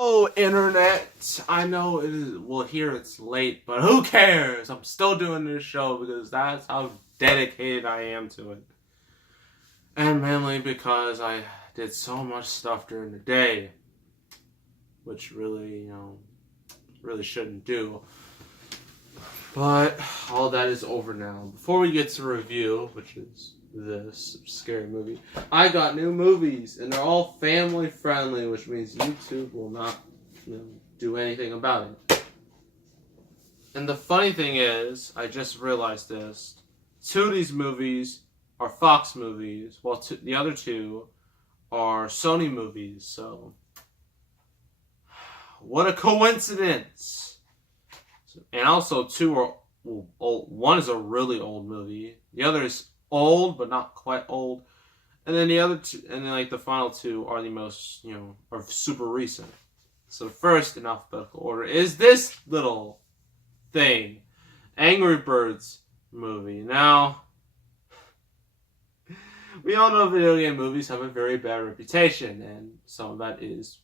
Oh, internet. I know it is, well, here it's late, but who cares? I'm still doing this show because that's how dedicated I am to it. And mainly because I did so much stuff during the day, which really, really shouldn't do. But all that is over now. Before we get to review, which is this scary movie, I got new movies, and they're all family friendly, which means YouTube will not, do anything about it. And the funny thing is, I just realized this: two of these movies are Fox movies, while the other two are Sony movies. So, what a coincidence! And also, two are old. One is a really old movie. The other is old, but not quite old. And then the other two, and then the final two are the most, are super recent. So the first in alphabetical order is this little thing, Angry Birds movie. Now, we all know video game movies have a very bad reputation, and some of that is,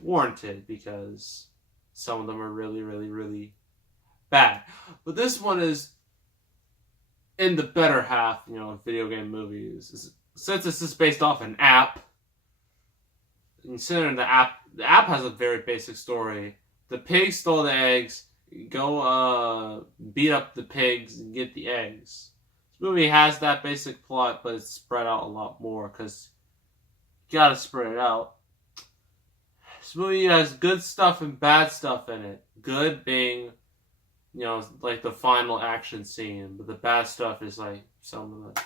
warranted because some of them are really, really, really bad. But this one is in the better half, of video game movies. Since this is based off an app, considering the app has a very basic story. The pig stole the eggs. Go beat up the pigs and get the eggs. This movie has that basic plot, but it's spread out a lot more because you gotta spread it out. This movie has good stuff and bad stuff in it. Good being, the final action scene, but the bad stuff is some of the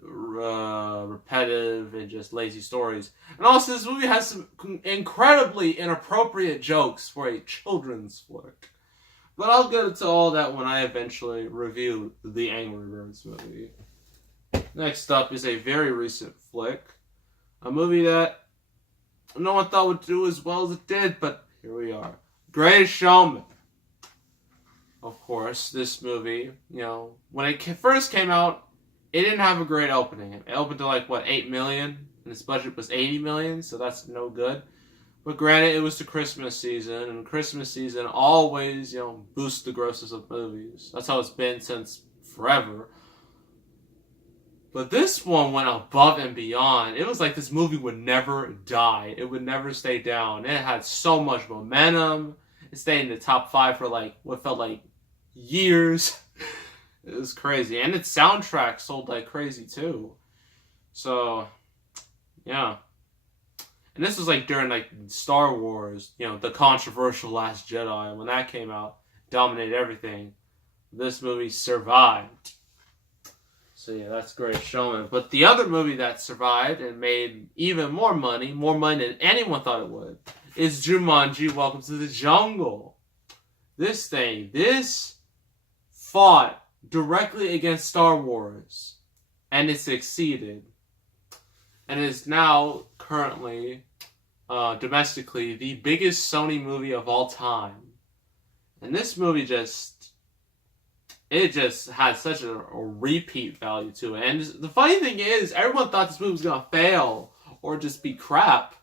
repetitive and just lazy stories. And also, this movie has some incredibly inappropriate jokes for a children's flick. But I'll get into all that when I eventually review the Angry Birds movie. Next up is a very recent flick. A movie that no one thought would do as well as it did, but here we are. Greatest Showman. Of course, this movie, when it first came out, it didn't have a great opening. It opened to 8 million, and its budget was 80 million, so that's no good. But granted, it was the Christmas season, and Christmas season always, boosts the grosses of movies. That's how it's been since forever. But this one went above and beyond. It was like this movie would never die. It would never stay down. It had so much momentum. It stayed in the top 5 for what felt like years. It was crazy. And its soundtrack sold like crazy too. So, yeah. And this was during Star Wars, the controversial Last Jedi. When that came out, dominated everything. This movie survived. So yeah, that's Great Showman. But the other movie that survived and made even more money than anyone thought it would, is Jumanji: Welcome to the Jungle. This fought directly against Star Wars, and it succeeded. And is now currently, domestically, the biggest Sony movie of all time. And this movie just had such a repeat value to it. And the funny thing is, everyone thought this movie was going to fail or just be crap.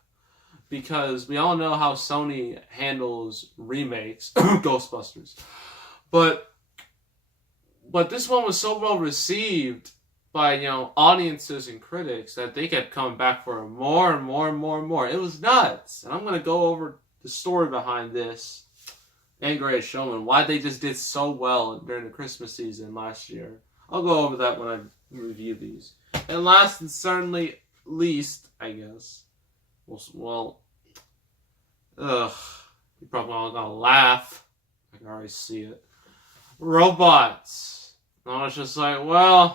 Because we all know how Sony handles remakes. Ghostbusters. But this one was so well received by, audiences and critics that they kept coming back for more and more and more and more. It was nuts. And I'm going to go over the story behind this and Greatest Showman, why they just did so well during the Christmas season last year. I'll go over that when I review these. And last and certainly least, I guess, you're probably all gonna laugh. I can already see it. Robots. And I was just we're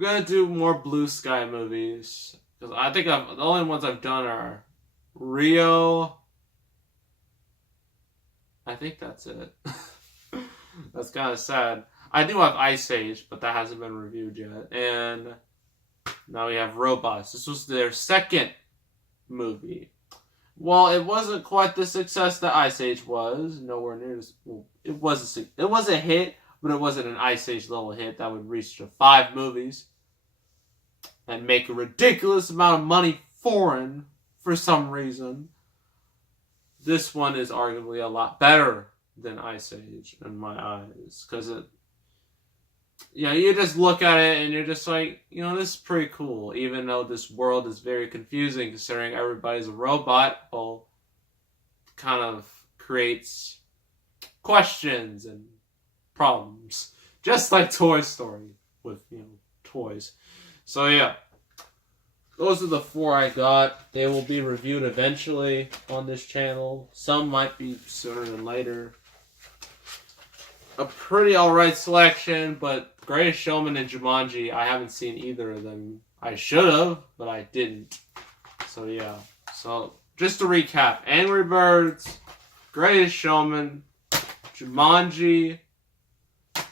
gonna do more Blue Sky movies. Because I think the only ones I've done are Rio. I think that's it. That's kind of sad. I do have Ice Age, but that hasn't been reviewed yet. And now we have Robots. This was their second movie. Well, it wasn't quite the success that Ice Age was. Nowhere near as... Well, it was a hit, but it wasn't an Ice Age level hit that would reach to 5 movies and make a ridiculous amount of money foreign for some reason. This one is arguably a lot better than Ice Age in my eyes, because it, you just look at it and you're just like, this is pretty cool, even though this world is very confusing considering everybody's a robot. Well, kind of creates questions and problems, just like Toy Story with toys. So yeah, those are the 4 I got. They will be reviewed eventually on this channel. Some might be sooner than later. A pretty alright selection, but Greatest Showman and Jumanji, I haven't seen either of them. I should have, but I didn't. So yeah. So just to recap, Angry Birds, Greatest Showman, Jumanji,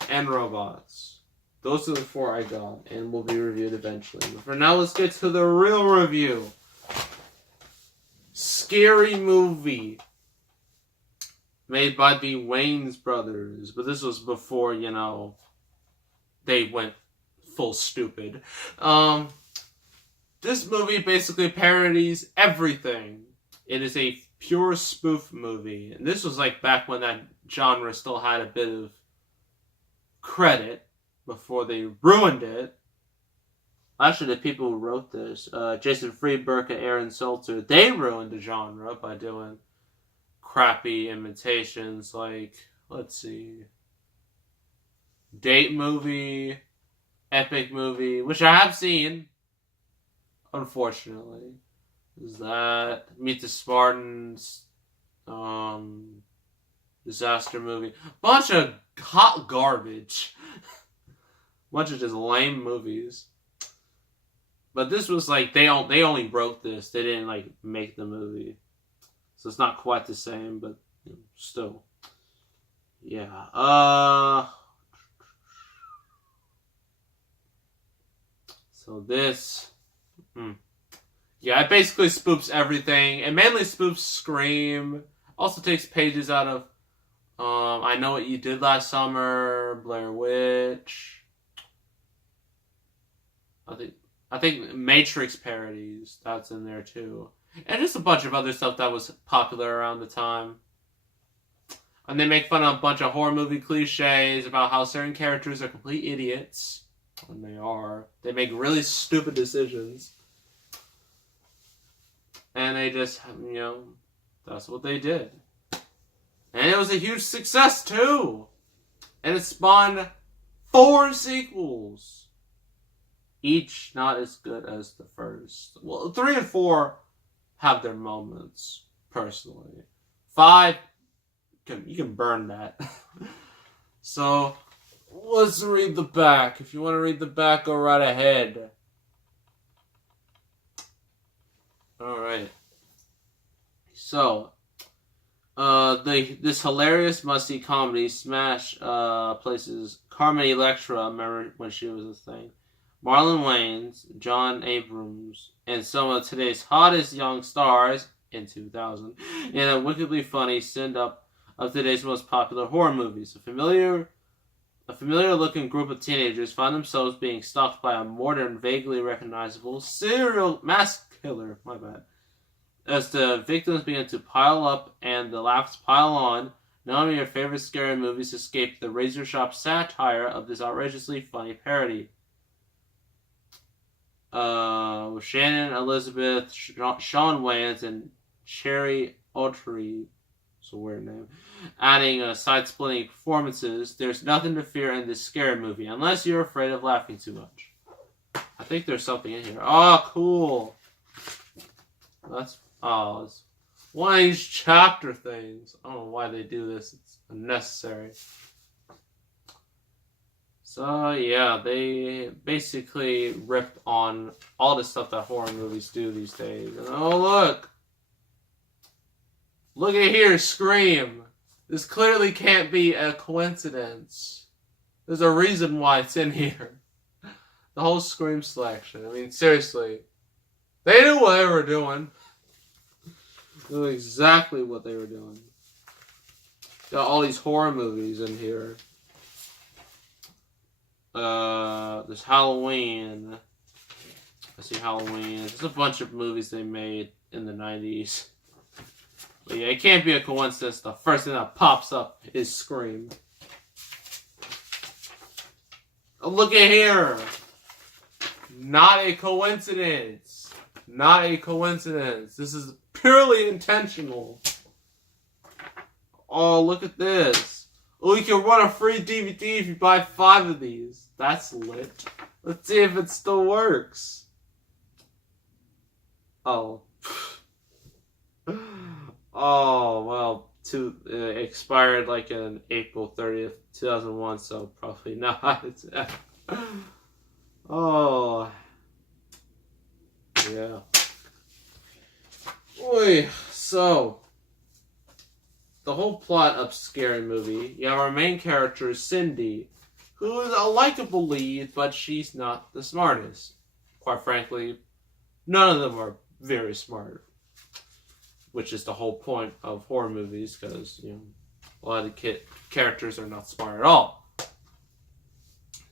and Robots. Those are the 4 I got, and will be reviewed eventually. But for now, let's get to the real review. Scary Movie. Made by the Wayans brothers. But this was before, they went full stupid. This movie basically parodies everything. It is a pure spoof movie. And this was like back when that genre still had a bit of credit before they ruined it. Actually, the people who wrote this, Jason Friedberg and Aaron Salter, they ruined the genre by doing crappy imitations like, let's see, Date Movie, Epic Movie, which I have seen, unfortunately. Is that Meet the Spartans, Disaster Movie, bunch of hot garbage, bunch of just lame movies. But this was like they only wrote this; they didn't like make the movie, so it's not quite the same, but still, yeah. So this, yeah, it basically spoofs everything. It mainly spoofs Scream. Also takes pages out of I Know What You Did Last Summer, Blair Witch. I think Matrix parodies, that's in there too. And just a bunch of other stuff that was popular around the time. And they make fun of a bunch of horror movie cliches about how certain characters are complete idiots. And they are. They make really stupid decisions. And they just, that's what they did. And it was a huge success too. And it spawned 4 sequels. Each not as good as the first. Well, 3 and 4 have their moments, personally. 5, you can burn that. So, let's read the back. If you want to read the back, go right ahead. Alright. So, this hilarious must-see comedy smash places Carmen Electra, remember when she was a thing, Marlon Wayans, John Abrams, and some of today's hottest young stars in 2000 in a wickedly funny send-up of today's most popular horror movies. A familiar-looking group of teenagers find themselves being stalked by a modern, vaguely recognizable serial mass killer. My bad. As the victims begin to pile up and the laughs pile on, none of your favorite scary movies escape the razor-sharp satire of this outrageously funny parody. With Shannon Elizabeth, Sean Wayans, and Sherry Autry, it's a weird name, adding side-splitting performances, there's nothing to fear in this scary movie, unless you're afraid of laughing too much. I think there's something in here. Oh, cool. It's one of these chapter things. I don't know why they do this. It's unnecessary. So, yeah, they basically ripped on all the stuff that horror movies do these days. And, oh, look! Look at here, Scream! This clearly can't be a coincidence. There's a reason why it's in here. The whole Scream selection. I mean, seriously. They knew what they were doing. They knew exactly what they were doing. Got all these horror movies in here. There's Halloween. I see Halloween. There's a bunch of movies they made in the 90s. But yeah, it can't be a coincidence. The first thing that pops up is Scream. Oh, look at here. Not a coincidence. Not a coincidence. This is purely intentional. Oh, look at this. Oh, you can run a free DVD if you buy 5 of these. That's lit. Let's see if it still works. Oh. Oh, well, expired like on April 30th, 2001, so probably not. Oh. Yeah. Oy. So, the whole plot of Scary Movie, you have our main character, Cindy, who is a likable lead, but she's not the smartest. Quite frankly, none of them are very smart. Which is the whole point of horror movies, because, you know, a lot of characters are not smart at all.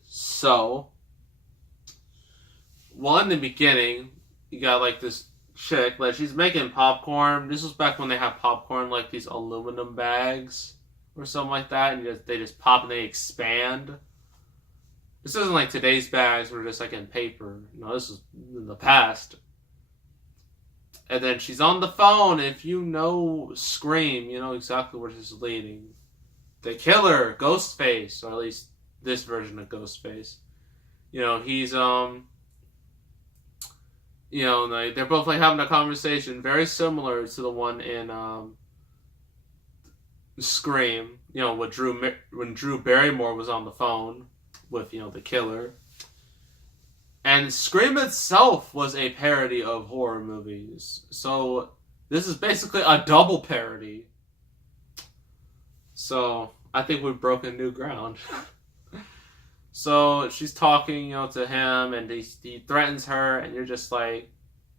So, well, in the beginning, you got, like, this chick, like, she's making popcorn. This was back when they had popcorn, like, these aluminum bags, or something like that, and they just pop and they expand. This isn't like today's bags, where just, like, in paper. No, this is in the past. And then she's on the phone. If you know Scream, you know exactly where this is leading. The killer, Ghostface, or at least this version of Ghostface. You know, he's, you know, they're both, like, having a conversation very similar to the one in, Scream. You know, when Drew Barrymore was on the phone with, you know, the killer. And Scream itself was a parody of horror movies. So, this is basically a double parody. So, I think we've broken new ground. So, she's talking, you know, to him, and he threatens her, and you're just like,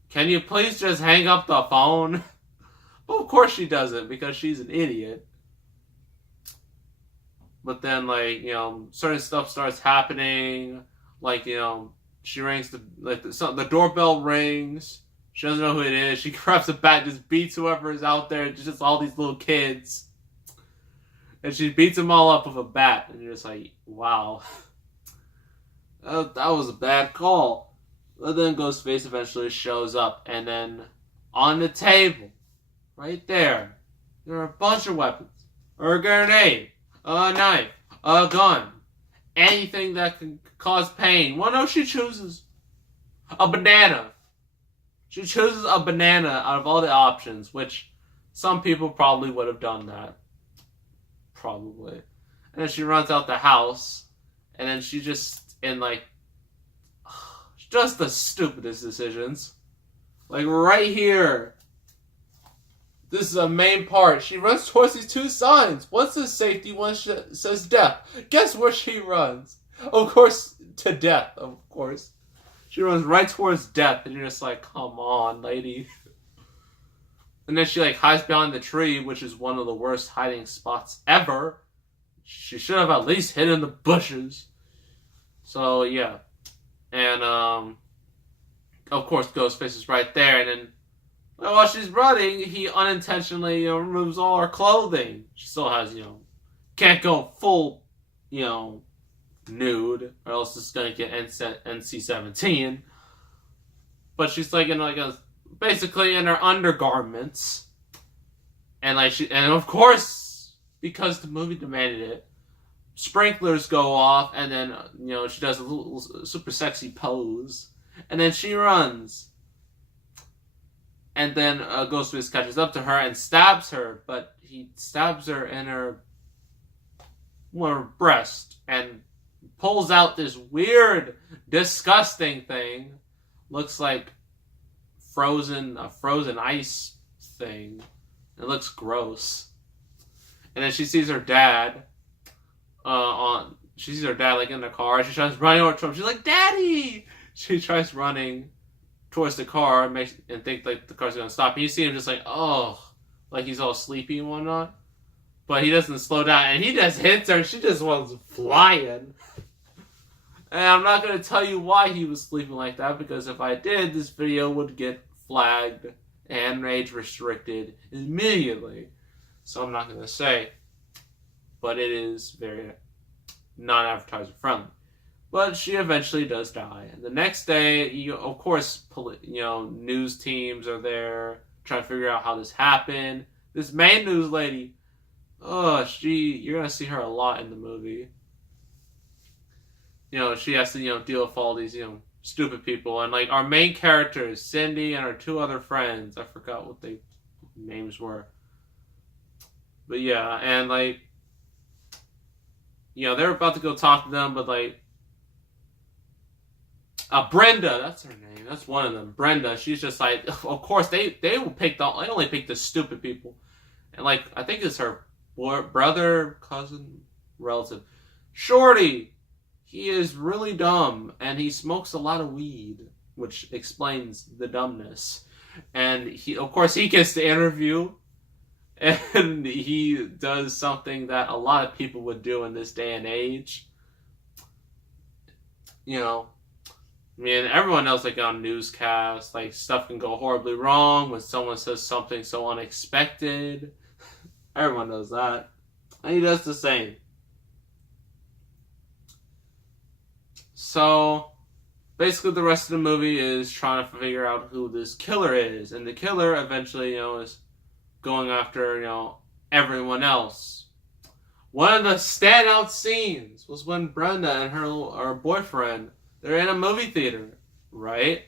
can you please just hang up the phone? Well, of course she doesn't, because she's an idiot. But then, like, you know, certain stuff starts happening, like, you know, she rings the doorbell rings. She doesn't know who it is. She grabs a bat and just beats whoever is out there. It's just all these little kids. And she beats them all up with a bat. And you're just like, wow. That was a bad call. But then Ghostface eventually shows up. And then on the table, right there, there are a bunch of weapons. A grenade, a knife, a gun. Anything that can cause pain. Well, no, she chooses a banana. She chooses a banana out of all the options, which some people probably would have done that. Probably. And then she runs out the house, and then she just, in like, just the stupidest decisions. Like, right here. This is a main part. She runs towards these 2 signs. One says safety, one says death. Guess where she runs? Of course, to death, of course. She runs right towards death, and you're just like, come on, lady. And then she, like, hides behind the tree, which is one of the worst hiding spots ever. She should have at least hid in the bushes. So, yeah. And, of course, Ghostface is right there, and then while she's running, he unintentionally, you know, removes all her clothing. She still has, you know, can't go full, you know, nude, or else it's gonna get NC-17. But she's like in basically in her undergarments, and like and of course, because the movie demanded it, sprinklers go off, and then you know she does a little super sexy pose, and then she runs. And then Ghostface catches up to her and stabs her, but he stabs her in her breast and pulls out this weird, disgusting thing. Looks like a frozen ice thing. It looks gross. And then she sees her dad she sees her dad like in the car. She tries running over to him. She's like, "Daddy!" She tries running towards the car and think like the car's gonna stop. And you see him just like, oh, like he's all sleepy and whatnot. But he doesn't slow down, and he just hits her, and she just runs flying. And I'm not going to tell you why he was sleeping like that, because if I did, this video would get flagged and age restricted immediately. So I'm not going to say. But it is very non-advertiser friendly. But she eventually does die. And the next day, of course, news teams are there trying to figure out how this happened. This main news lady, you're going to see her a lot in the movie. She has to, deal with all these, stupid people. And, like, our main characters, Cindy and her two other friends, I forgot what their names were. But, yeah, and, like, they're about to go talk to them, but, like, Brenda, that's her name. That's one of them. Brenda, she's just like, of course, they only pick the stupid people. And, like, I think it's her brother, cousin, relative. Shorty, he is really dumb, and he smokes a lot of weed, which explains the dumbness. And, of course, he gets the interview, and he does something that a lot of people would do in this day and age. I mean, everyone knows, like, on newscasts, like, stuff can go horribly wrong when someone says something so unexpected. Everyone knows that. And he does the same. So, basically the rest of the movie is trying to figure out who this killer is. And the killer eventually, is going after, everyone else. One of the standout scenes was when Brenda and her boyfriend, they're in a movie theater, right?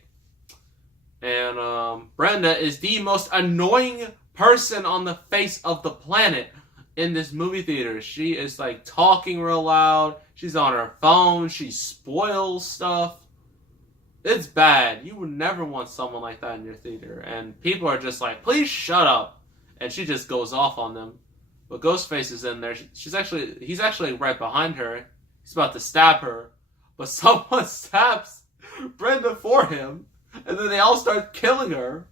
And Brenda is the most annoying person on the face of the planet in this movie theater. She is, like, talking real loud. She's on her phone. She spoils stuff. It's bad. You would never want someone like that in your theater. And people are just like, please shut up. And she just goes off on them. But Ghostface is in there. He's actually right behind her. He's about to stab her. But someone stabs Brenda for him. And then they all start killing her.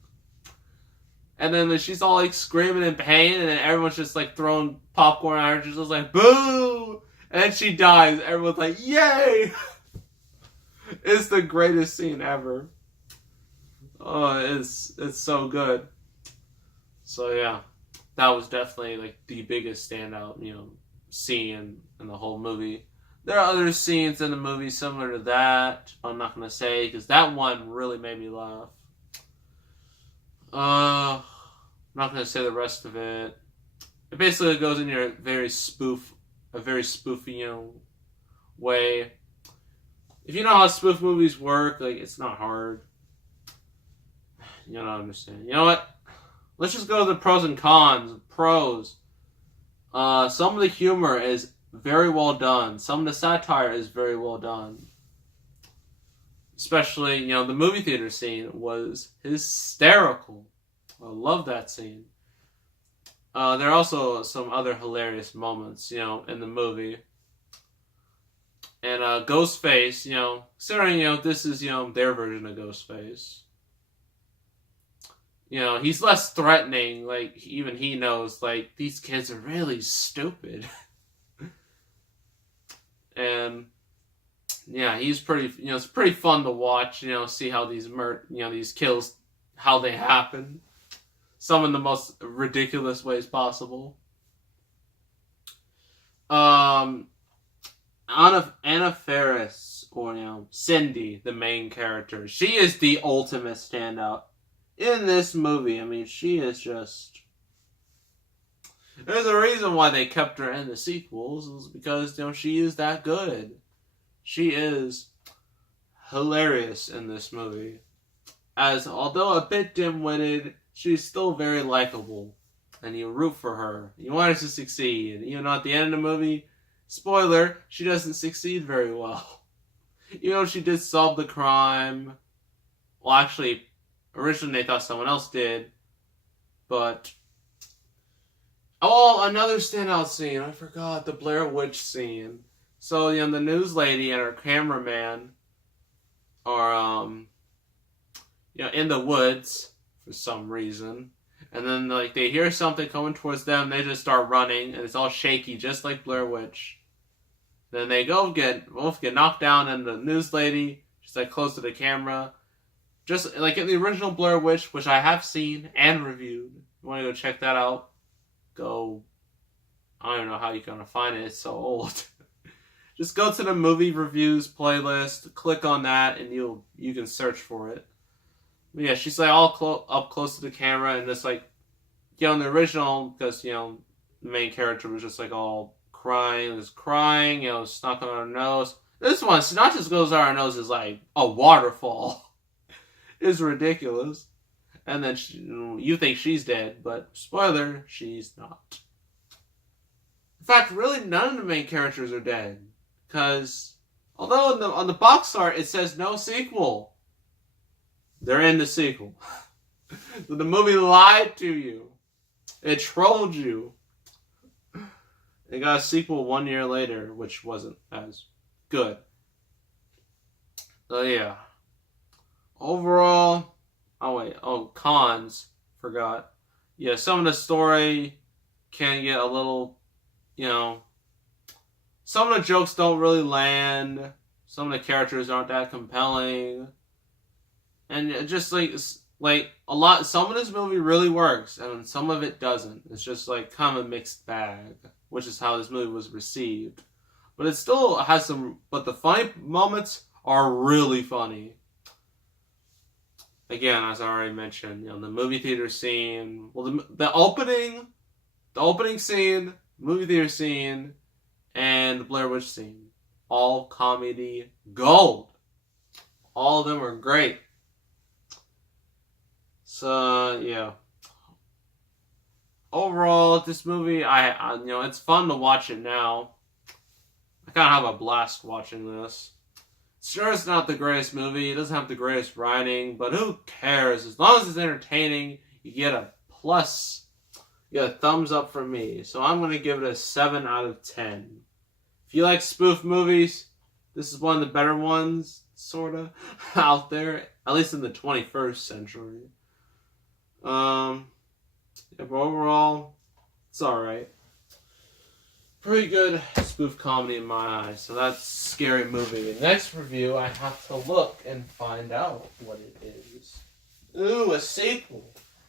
And then she's all, like, screaming in pain. And then everyone's just, like, throwing popcorn at her. She's just like, boo! And then she dies. Everyone's like, yay! It's the greatest scene ever. Oh, it's so good. So, yeah. That was definitely, like, the biggest standout, scene in the whole movie. There are other scenes in the movie similar to that. I'm not going to say, because that one really made me laugh. I'm not going to say the rest of it. It basically goes in a very spoofy, way. If you know how spoof movies work, like, it's not hard. You don't understand. You know what? Let's just go to the pros and cons. Pros. Some of the humor is very well done. Some of the satire is very well done. Especially, the movie theater scene was hysterical. I love that scene. There are also some other hilarious moments, in the movie. And Ghostface, considering, this is, their version of Ghostface. He's less threatening. Like, even he knows, like, these kids are really stupid. And, yeah, he's pretty, it's pretty fun to watch, see how these these kills, how they happen. Some in the most ridiculous ways possible. Anna Faris, or, Cindy, the main character, she is the ultimate standout in this movie. I mean, she is just... There's a reason why they kept her in the sequels, is because, she is that good. She is hilarious in this movie. Although a bit dim-witted, she's still very likable. And you root for her. You want her to succeed. Even though at the end of the movie, spoiler, she doesn't succeed very well. Even though she did solve the crime. Well, actually, originally they thought someone else did. But... Oh, another standout scene. I forgot. The Blair Witch scene. So, the news lady and her cameraman are, in the woods for some reason. And then, like, they hear something coming towards them. They just start running. And it's all shaky, just like Blair Witch. Then they both get knocked down, and the news lady, she's like close to the camera. Just like in the original Blair Witch, which I have seen and reviewed. If you want to go check that out, go. I don't know how you're going to find it. It's so old. Just go to the movie reviews playlist, click on that, and you can search for it. But yeah, she's like all up close to the camera, and it's like, in the original, because, the main character was just like all crying, stuck on her nose. This one, it's not just goes on her nose, is like a waterfall. It's ridiculous. And then you think she's dead, but spoiler, she's not. In fact, really none of the main characters are dead. Because, although on the box art it says no sequel, they're in the sequel. So the movie lied to you. It trolled you. It got a sequel 1 year later, which wasn't as good. So yeah. Overall, cons, forgot. Yeah, some of the story can get a little, some of the jokes don't really land. Some of the characters aren't that compelling. And it just like a lot, some of this movie really works, and some of it doesn't. It's just like kind of a mixed bag, which is how this movie was received. But it still has but the funny moments are really funny. Again, as I already mentioned, the movie theater scene, the opening scene, movie theater scene, and the Blair Witch scene, all comedy gold. All of them are great. So yeah. Overall, this movie, I it's fun to watch it now. I kind of have a blast watching this. Sure, it's not the greatest movie. It doesn't have the greatest writing, but who cares? As long as it's entertaining, you get a plus. You get a thumbs up from me. So I'm going to give it a 7 out of 10. If you like spoof movies, this is one of the better ones, sort of, out there. At least in the 21st century. Yeah, but overall, it's alright. Pretty good spoof comedy in my eyes. So that's Scary Movie. The next review, I have to look and find out what it is. Ooh, a sequel.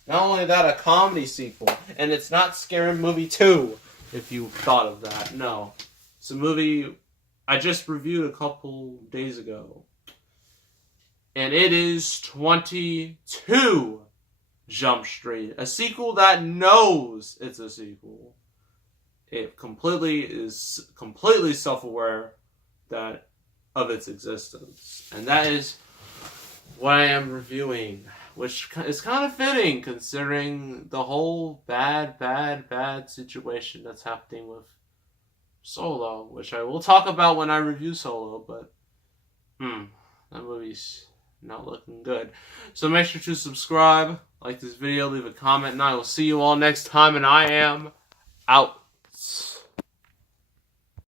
Not only that, a comedy sequel. And it's not Scary Movie 2, if you thought of that. No. It's a movie I just reviewed a couple days ago. And it is 22 Jump Street. A sequel that knows it's a sequel. It is completely self-aware of its existence. And that is what I am reviewing, which is kind of fitting considering the whole bad situation that's happening with Solo, which I will talk about when I review Solo, but that movie's not looking good. So make sure to subscribe, like this video, leave a comment, and I will see you all next time, and I am out.